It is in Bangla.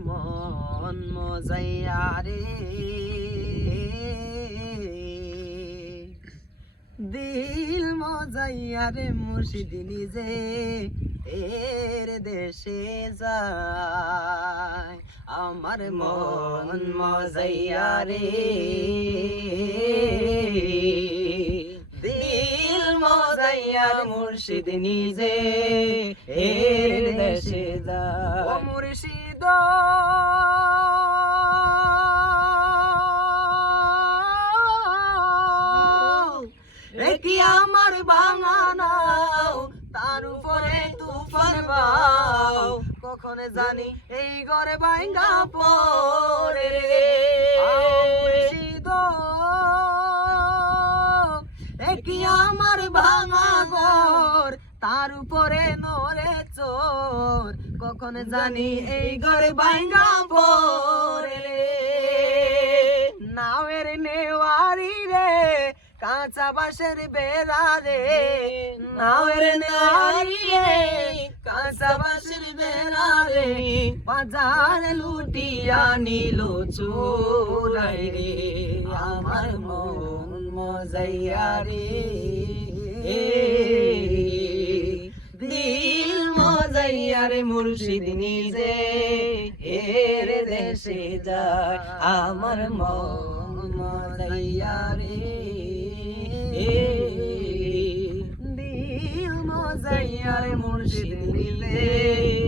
মন মজাইয়া রে দিল মজাইয়া রে মুর্শিদ নিজে এর দেশে যায় আমার মন মজাইয়া রে দিল মজাইয়া মুর্শিদ নিজে এর দেশে যায় ও মুর্শিদ কি আমার বাঙানাও তার উপরে তুফান বাও কখন জানি এই ঘরে ভাঙ্গা পড়ে রে মুর্শিদ কি আমার ভাঙা ঘর তার উপরে নরে চোর কখন জানি এই ঘরে ভাঙ্গা পড়ে রে নাওয়ের নেওয়ারি রে কাঁচা বাঁশের বেড়া রে নাওয়ের নেওয়ারি রে কাঁচা বাঁশের বেড়া রে বাজার লুটিয়া নিল চোরাই রে আমার মন মজাইয়া রে দিল মজাইয়া রে মুর্শিদ নিজে এর দেশে যায় আমার মন মজাইয়া রে দিল মজাইয়া রে মুর্শিদ নিজে